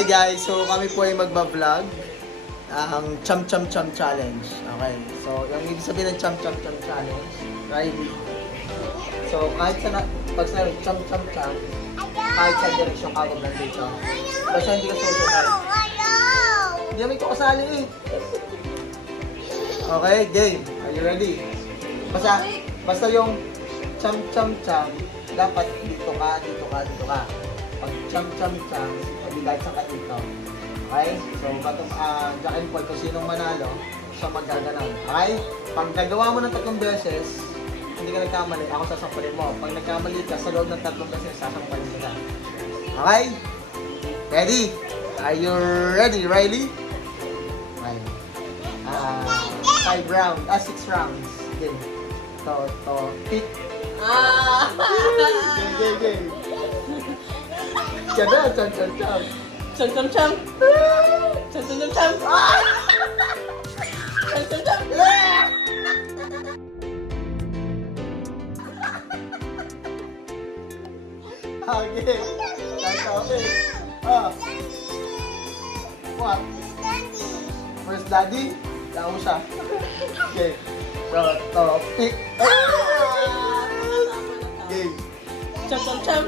Hi guys, so kami po ay magba-vlog ang Cham Cham Cham Challenge. Okay, so yung ibig sabihin ng Cham Cham Cham Challenge, Riley. So kahit sa pag sinabi Cham Cham Cham, kahit sa direksyon ka huwag nandito. Basta hindi ka susunod. Hindi namin ko kasali eh. Okay, game. Are you ready? Basta yung Cham Cham Cham, dapat dito ka, dito ka, dito ka. Pag Cham Cham Cham, hindi kahit sa dito. Okay? So, Jack and Paul, kung sinong manalo, siya magaganaw. Okay? Pag gagawa mo ng 3 beses, hindi ka nagkamali, ako sasampalin mo. Pag nagkamali ka, sa loob ng 3 beses, sasampalin ka. Okay? Ready? Are you ready, Riley? Okay. 6 rounds. Game. Pick. Game. Cham cham cham cham. Cham cham cham. Cham cham cham. Cham cham cham. Okay. What? First daddy? Tao siya. Okay. Pick. Game. Cham cham cham.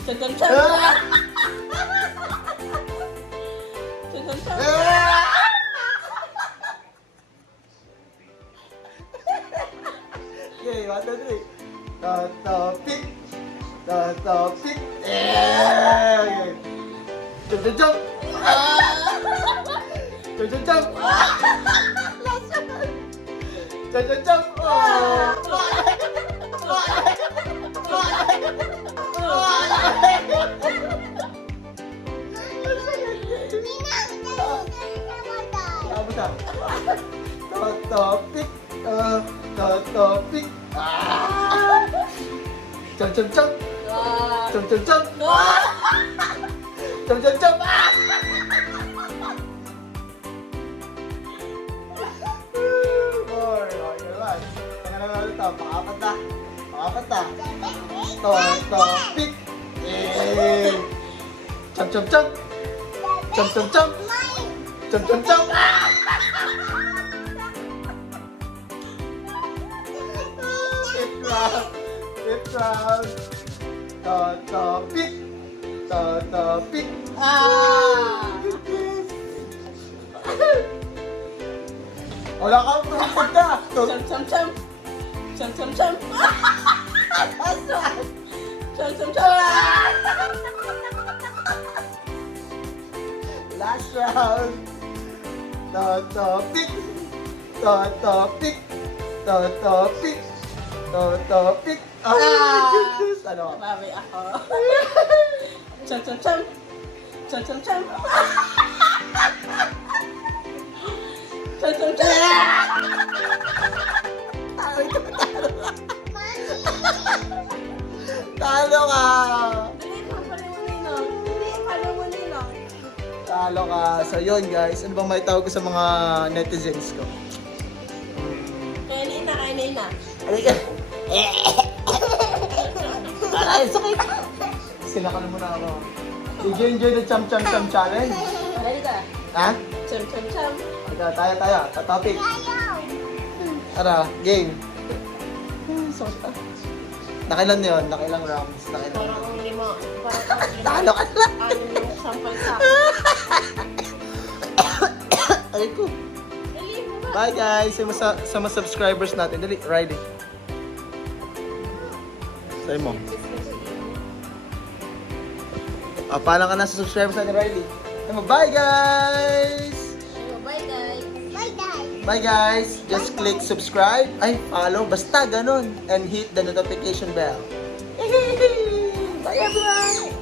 Cham cham cham. Cham cham cham. Okay, 1, 2, 3. Pick. Pick. Okay. Jump, jump, jump. Jump, jump, jump. Jump, jump, jump. Topic. Jump, jump, jump. Jump, jump, jump. Jump, jump, jump. Topic. Jump, jump, jump. Jump, jump, jump. Jump, jump, jump. Fifth round. Topic. Wala kang pumunta. Cham cham cham. Cham cham cham. Cham cham cham. Last round. Topic. Oh my goodness. Ano? Bawi ako. Cham cham cham. Cham cham cham. Cham cham cham. Talo ka! Talo ka. So yun guys, ano bang may tawag ko sa mga netizens ko? Kainin na. Halika. Aray, sakit! Sinakal mo na ako. Did you enjoy the Cham Cham Cham Challenge? Halika. Ha? Cham cham cham. Tayo. Topic. Ara, game. Nakailan yun? Nakailang rounds? Parang lima. Talo ka na! Ano yung sampal sa Ay ko. Bye guys! Sa mga subscribers natin. Dali, Riley. Say mo. Paalam ka na sa subscribers natin, Riley. Say mo, bye guys! Bye guys! Just click subscribe. Ay, follow. Basta ganun. And hit the notification bell. Bye everyone!